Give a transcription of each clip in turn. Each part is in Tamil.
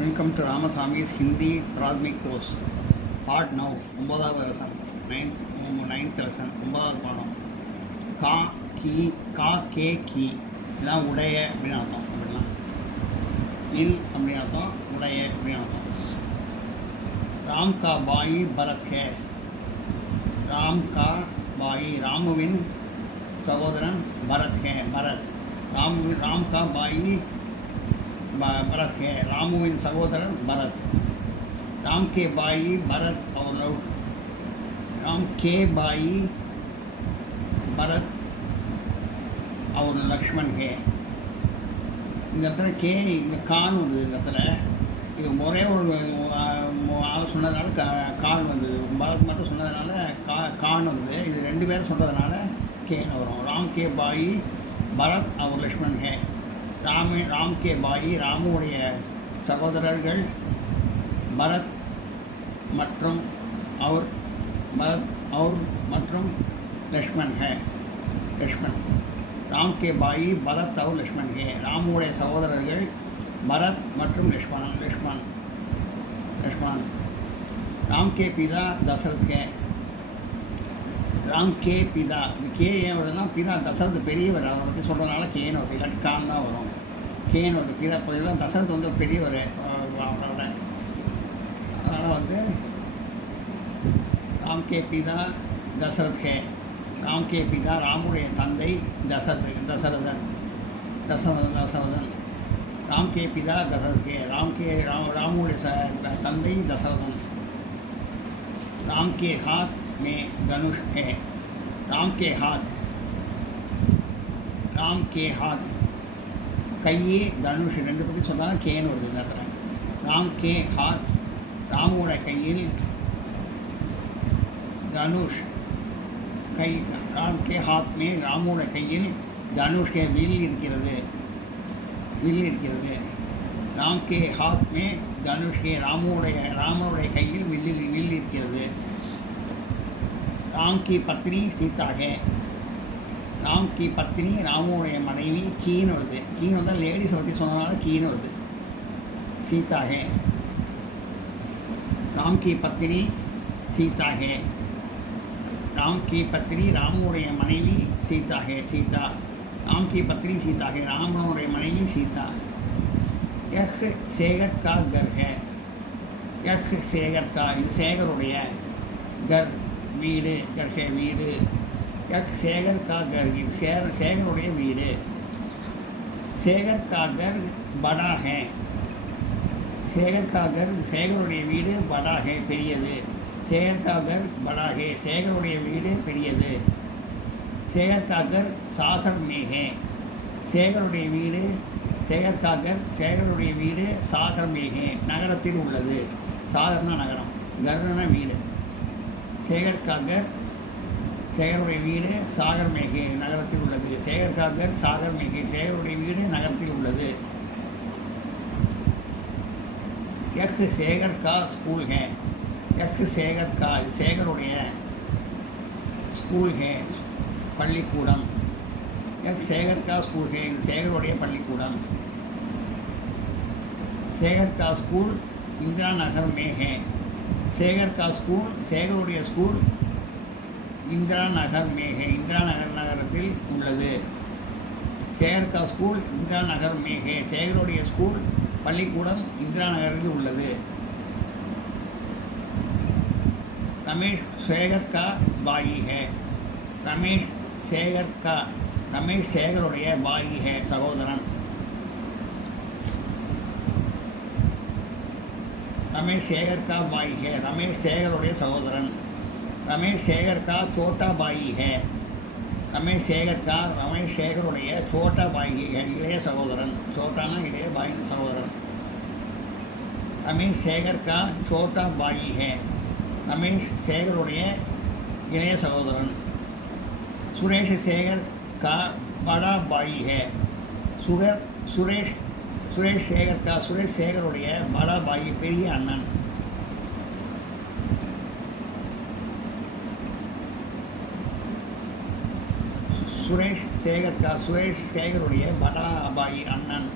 Welcome to Ramasamy's Hindi Prathmik course part now 9வது லெசன் நைன்த் லெசன் 9வது பாடம். கா கி கா கே கி இதுதான் உடைய அப்படின்னு அர்த்தம். அப்படின்னா இல் அப்படின்னு அர்த்தம், உடைய அப்படின்னு அர்த்தம். ராம் கா பாயி பரத் ஹே. ராம் கா பாயி ராமுவின் சகோதரன் பரத் ஹே. பரத் ராம் கா பாயி भरत है. रामुविन सहोदरन भरत. राम के भाई भरत और राम के भाई भरत और लक्ष्मण है. இந்த இடத்துல கே இந்த கான் வந்தது. இந்த இடத்துல இது ஒரே ஒரு ஆள் சொன்னதுனால கான் வந்தது. பரத் மட்டும் சொன்னதுனால கான் வந்தது. இது ரெண்டு பேரும் சொன்னதுனால கேன்னு வரும். ராம் கே பாயி பரத் அவர் லக்ஷ்மண் ஹே. ராம் கே பாயி ராமுடைய சகோதரர்கள் பரத் மற்றும் அவர் மற்றும் லக்ஷ்மண் ஹே. லக்ஷ்மண். ராம் கே பாயி பரத் அவர் லக்ஷ்மண் ஹே. ராமுடைய சகோதரர்கள் பரத் மற்றும் லக்ஷ்மணன். ராம் கே பிதா தசரத் ஹே. ராம் கே பிதா. இது கே ஏன் வருதுன்னா பிதா தசரத் பெரியவர், அவரை பற்றி சொல்கிறதுனால கேன்னு வருது. இல்லாட்டி கான் தான் வரும். கேன்னு வருது. பிதா தான் தசரத் வந்து பெரியவர் அவரோட. அதனால் ராம் கே பிதா தசரத் ஹே. ராம் கே பிதா ராமுடைய தந்தை தசரதன். ராம் கே பிதா தசரத் ஹே. ராமுடைய தந்தை தசரதன். ராம் கே ஹாத் में धनुष है. राम के हाथ கையே தனுஷ் ரெண்டு பற்றி சொன்னால் கேன்னு வருது. இந்த இடத்துல ராம் கே ஹாத் ராமுடைய கையில் தனுஷ் கை. ராம் கே ஹாத் மே ராமுடைய கையில் தனுஷ் கே வில் இருக்கிறது. ராம் கே ஹாத் மே தனுஷ் கே ராமனுடைய கையில் வில் இருக்கிறது. राम की पत्नी सीता है. राम की पत्नी ராமுடைய மனைவி கீன்னு வருது. கீன்னு வந்தால் லேடிஸை பற்றி சொன்னதுனால கீன்னு வருது. सीता है. राम की पत्नी सीता है. राम की पत्नी ராமுடைய மனைவி सीता है. सीता. राम की पत्नी सीता है. ராமனுடைய மனைவி सीता. यह சேகர் का घर है. यह சேகர் का இது சேகருடைய घर வீடு. கர்ஹே வீடு. சேகர் கா கர் இது சேகருடைய வீடு. சேகர் கா கர் படா ஹே. சேகர் கா கர் சேகருடைய வீடு படா ஹே பெரியது. சேகர் கா கர் படா ஹே சேகருடைய வீடு பெரியது. சேகர் கா கர் சாகர் மே ஹே. சேகருடைய வீடு சேகர் கா கர் சேகருடைய வீடு சாகர் மே ஹே நகரத்தில் உள்ளது. சாகர்னா நகரம், கர்னா வீடு. சேகர் கா கர் சேகருடைய வீடு சாகர் மேகே நகரத்தில் உள்ளது. சேகர் கா கர் சாகர் மேகே சேகருடைய வீடு நகரத்தில் உள்ளது. யக் சேகர் கா ஸ்கூல் ஹே. யக் சேகர் கா இது சேகருடைய ஸ்கூல் ஹே பள்ளிக்கூடம். யக் சேகர் கா ஸ்கூல் ஹே இது சேகருடைய பள்ளிக்கூடம். சேகர் கா ஸ்கூல் இந்திரா நகர் மே ஹே. சேகர் கா ஸ்கூல் சேகருடைய ஸ்கூல் இந்திரா நகர் மேகே இந்திரா நகர் நகரத்தில் உள்ளது. சேகர் கா ஸ்கூல் இந்திரா நகர் மேகே சேகருடைய ஸ்கூல் பள்ளிக்கூடம் இந்திரா நகரில் உள்ளது. ரமேஷ் சேகர் கா பாயி ஹே. ரமேஷ் சேகருடைய பாயி ஹே சகோதரன். रमेश சேகர் கா பாய் है. ரமேஷ் சேகருடைய சகோதரன். ரமேஷ் சேகர் கா சோட்டா பாயி है. ரமேஷ் சேகருடைய சோட்டா பாயி है இளைய சகோதரன். சோட்டானா இளைய, பாயின்னு சகோதரன். ரமேஷ் சேகர் கா சோட்டா பாயி है ரமேஷ் சேகருடைய இளைய சகோதரன். சுரேஷ் சேகர் கா படா பாயி है. சுரேஷ் சேகர் கா சுரேஷ் சேகருடைய படா பாயி பெரிய அண்ணன். சுரேஷ் சேகர் கா சுரேஷ் சேகருடைய படா பாயி அண்ணன்.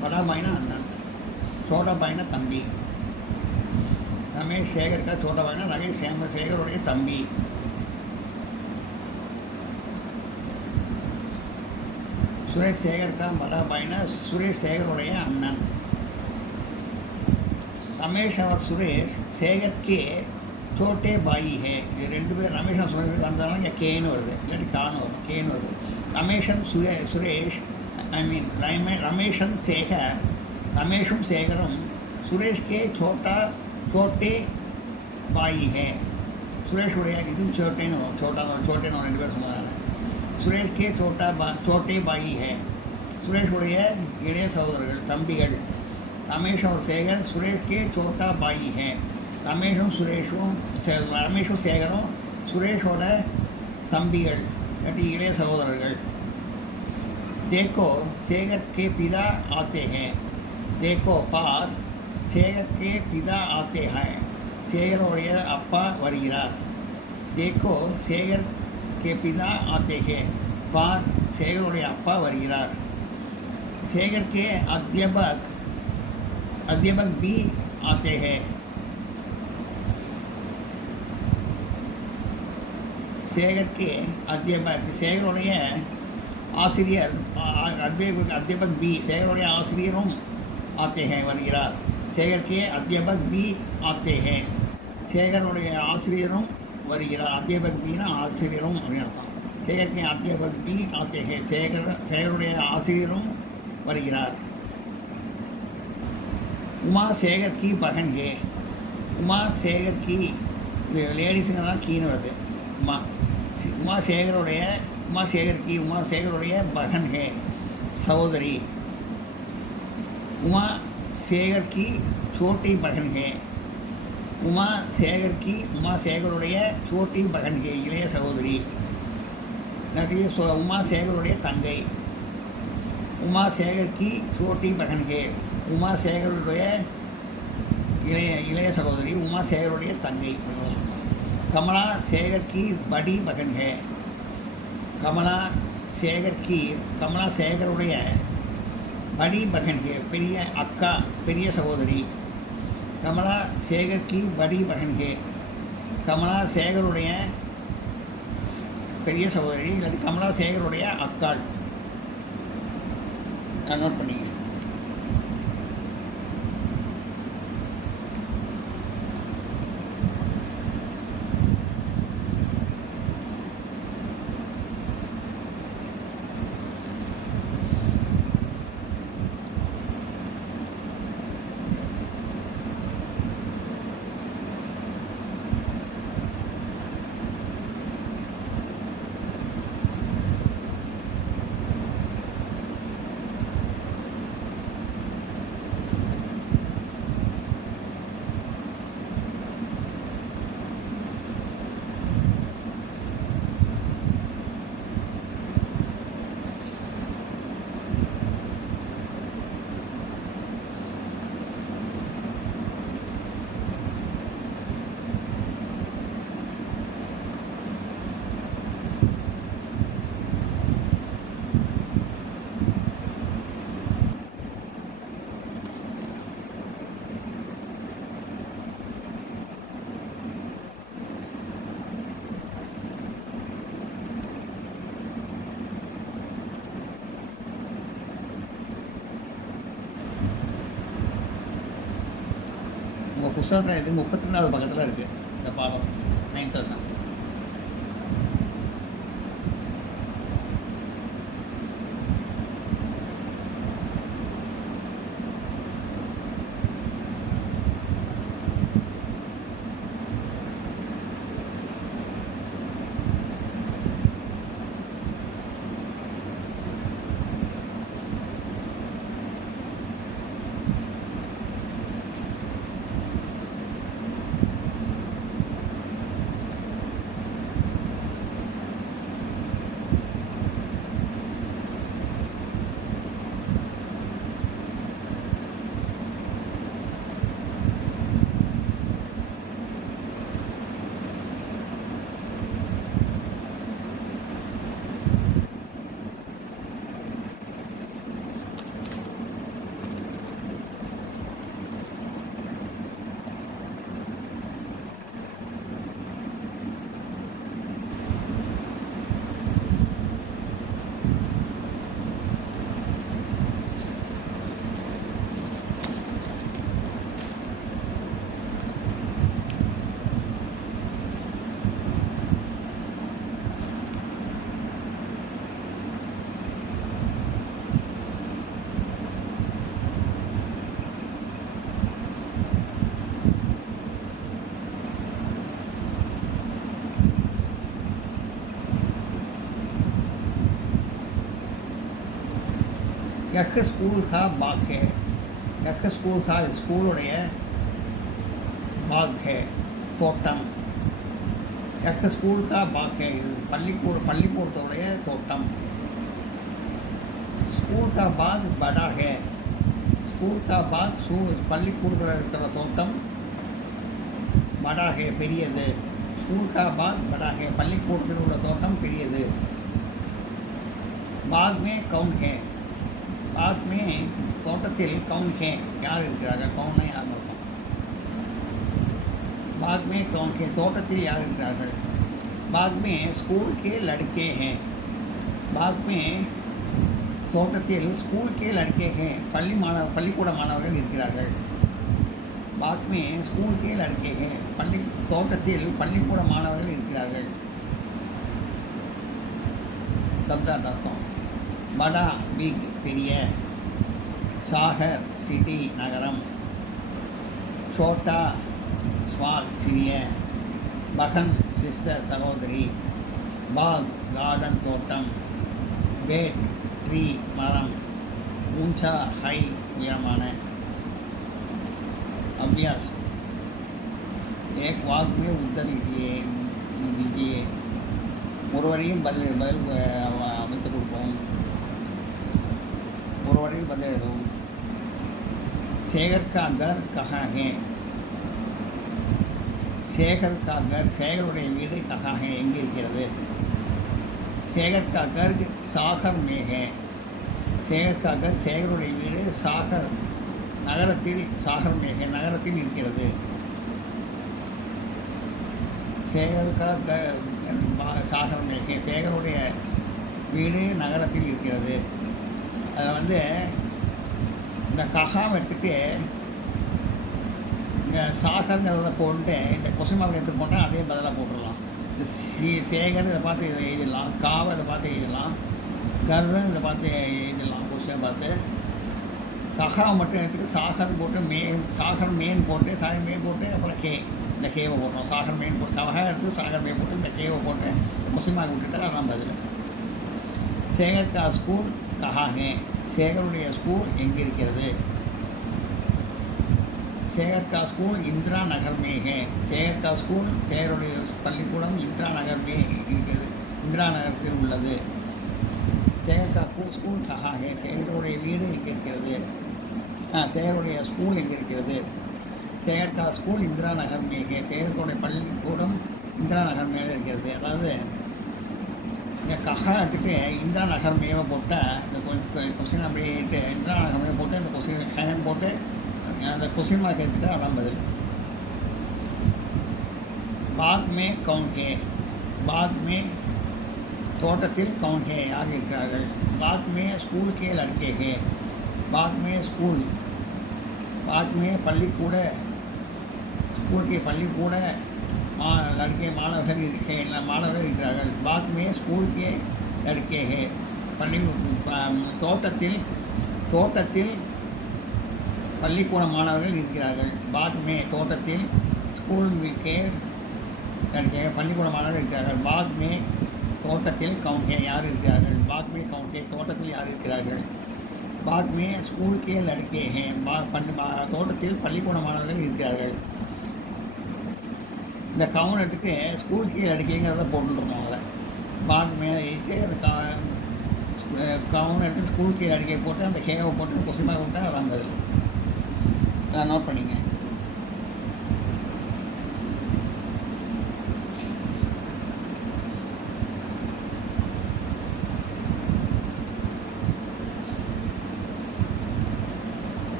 படா பாயினா அண்ணன். छोटा भाई ना तंबी रमेश शेखर का छोटा भाई ना रमेश शेखर उड़े तंबी सुरेश शेखर का बड़ा भाई ना सुरेश शेखर उड़े अन्नन रमेश और सुरेश शेखर के छोटे भाई है ये रेंडु पे रमेश और सुरेश अंदर क्या केन वर्दे लेकिन कान वर्दे केन वर्दे रमेश और सुरेश आई मीन रमेशन शेखरम सुरेश के छोटे भाई है सुरेश उड़े इधर छोटे नो रेंडु पे समाधान सुरेश के छोटे भाई है सुरेश उड़े इड़े सहोदरगल तंबिगल रमेश और शेखर सुरेश के छोटा भाई है रमेशुम शेखरों सुरेशोட தம்பிகள் इड़े सहोदरगल देखो शेखर के पिता आते हैं देखो पार शेखर के पिता आते हैं शेखरोடைய அப்பா வருகிறார் देखो शेखर के पिता आते हैं पार शेखरोடைய அப்பா வருகிறார் शेखर के अध्यापक भी आते हैं शेखर के अध्यापक शेखरोடைய ஆசிரியர் अध्यापक भी शेखरोடைய ஆசிரியரும் आते हैं வருகிறார் शेखर के अध्यापक भी आते हैं शेखरोடைய ஆசிரியரும் வருகிறார் अध्यापक भी ना ஆசிரியரும் அப்படின்னு அர்த்தம் शेखर के अध्यापक भी आते हैं शेखरोடைய ஆசிரியரும் வருகிறார் उमा शेखर की बहन है उमा शेखर की लेडीஸுங்கெல்லாம் கீன்னு வருது उमा शेखर बहन है सहोदरी उमा शेखर की छोटी बहन है उमा शेखर छोटी बहन है इளைய सहोदरी उमा शेखर तंगை उमा शेखर की छोटी बहन है उमा शेखर इளைய सहोदरी उमा शेखर तंगை कमला शेखर की बड़ी बहन है कमला शेखर बड़ी बहन है பெரிய அக்கா பெரிய சகோதரி कमला शेखर की बड़ी बहन है कमला शेखर பெரிய சகோதரி இல்லாட்டி கமலா சேகருடைய அக்காள் நோட் பண்ணிங்க உங்கள் புத்தகத்தில் இது 32வது பக்கத்தில் இருக்குது இந்த பாடம் 9th lesson. यह स्कूल का बाग है, यह स्कूल का स्कूलुடைய बाग है தோட்டம். यह स्कूल का बाग है இது பள்ளிக்கூடத்துடைய தோட்டம். स्कूल का बाग बड़ा है, स्कूल का बाग பள்ளிக்கூடத்தில் இருக்கிற தோட்டம் बड़ा है பெரியது. स्कूल का बाग बड़ा है பள்ளிக்கூடத்தில் உள்ள தோட்டம் பெரியது. बाग में कौन है, बाग में தோட்டத்தில் कौन है யார் இருக்கிறார்கள், कौन யார் இருக்கும். बाग में कौन है தோட்டத்தில் யார் இருக்கிறார்கள். बाग में स्कूल के लड़के हैं, बाग में தோட்டத்தில் स्कूल के लड़के हैं பள்ளிக்கூட மாணவர்கள் இருக்கிறார்கள். बाग में स्कूल के लड़के हैं தோட்டத்தில் பள்ளிக்கூட மாணவர்கள் இருக்கிறார்கள். சப்தார்த்தம் बड़ा बिग பெரிய, सागर सिटी நகரம், छोटा स्मॉल சிறிய, बहन सिस्टर சகோதரி, बाग गार्डन தோட்டம், बेट ट्री மரம், ऊंचा हाई உயரமான. अभ्यास एक वाक में उत्तर दीजिए ஒருவரையும் பதில் அமைத்து கொடுப்போம், ஒருவரையும் பதில் எழுதவும். சேகர் का घर कहाँ है, சேகர் का घर சேகருடைய வீடு कहाँ है எங்கே இருக்கிறது. சேகர் का घर सागर में है, சேகர் का घर சேகருடைய வீடு சாகர் நகரத்தில் சாகர் में है நகரத்தில் இருக்கிறது. சேகர் का சாகர் में है சேகருடைய வீடு நகரத்தில் இருக்கிறது. அதில் வந்து இந்த ககாம் எடுத்துகிட்டு இந்த சாகர்ங்கிறத போட்டு இந்த கொஸ்டின் எடுத்து போட்டால் அதே பதிலாக போட்டுடலாம். இந்த சேகர் இதை பார்த்து இதை எழுதிடலாம், காவை இதை பார்த்து எழுதிடலாம், கர்ன்னு இதை பார்த்து எழுதிடலாம். கொஸ்டினை பார்த்து ககா மட்டும் எடுத்துகிட்டு சாகர் போட்டு சாகர் மேன் போட்டு சாகர் மேன் போட்டு அப்புறம் இந்த கேவை போட்டோம். சாகர் மேன் போட்டு ககா எடுத்து சாகர் மேன் போட்டு இந்த கேவை போட்டு கொஸ்டின் விட்டுட்டா அதான் பதில். சேகர் கா ஸ்கூல் கஹா ஹே சேகருடைய ஸ்கூல் எங்கே இருக்கிறது. சேகர் கா ஸ்கூல் இந்திரா நகர் மே ஹே சேகர் கா ஸ்கூல் சேகருடைய பள்ளிக்கூடம் இந்திரா நகர் மே இருக்கிறது, இந்திரா நகரத்தில் உள்ளது. சேகர் கா ஸ்கூல் கஹா ஹே சேகருடைய வீடு எங்கே இருக்கிறது, சேகருடைய ஸ்கூல் எங்கே இருக்கிறது. சேகர் கா ஸ்கூல் இந்திரா நகர் மே ஹே சேகருடைய பள்ளிக்கூடம் இந்திரா நகர் மேலே இருக்கிறது. அதாவது இந்த கஹா எடுத்துகிட்டு இந்திரா நகர் மேவை போட்டால் இந்த கொஸ்டின் அப்படியே இந்திரா நகர் மேவை போட்டு இந்த கொஸ்டின் ஹேன் போட்டு அந்த கொஸ்டின் மார்க் எடுத்துகிட்டு அதான் பதில். பாக் மே கவுன் ஹே பாக் மே தோட்டத்தில் கவுன் ஹே யார் இருக்கிறார்கள். பாக் மே ஸ்கூல் கே லட்கே ஹே பாக் மே ஸ்கூல் பாக் மே பள்ளிக்கூட ஸ்கூல் கே பள்ளிக்கூட लड़के மாணவர்கள் இருக்கிறார்கள். பாக் மே ஸ்கூல் கே லட்கே ஹே தோட்டத்தில் பள்ளிக்கூட மாணவர்கள் இருக்கிறார்கள். பாக் மே தோட்டத்தில் ஸ்கூல் கே லட்கே பள்ளிக்கூட மாணவர்கள் இருக்கிறார்கள். பாக் மே தோட்டத்தில் கவுன் ஹே யார் இருக்கிறார்கள். பாக் மே கவுன் ஹே தோட்டத்தில் யார் இருக்கிறார்கள். பாக் மே ஸ்கூல் கே லட்கே ஹே தோட்டத்தில் பள்ளிக்கூட மாணவர்கள் இருக்கிறார்கள். இந்த கவுன் எடுத்துட்டு ஸ்கூல் கீழே அடிக்கைங்கிறத போட்டுருக்கோம். அதை பாக் மேலே ஏறிட்டு அந்த கவுன் எடுத்து ஸ்கூல் கீழே அடிக்கை போட்டு அந்த ஹேவை போட்டு கொஸ்டின் விட்டால் அது வந்தது. அதை நோட் பண்ணிங்க.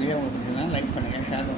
வீடியோ உங்களுக்கு பிடிச்சதுன்னா லைக் பண்ணுங்கள், ஷேர் பண்ணுங்கள்.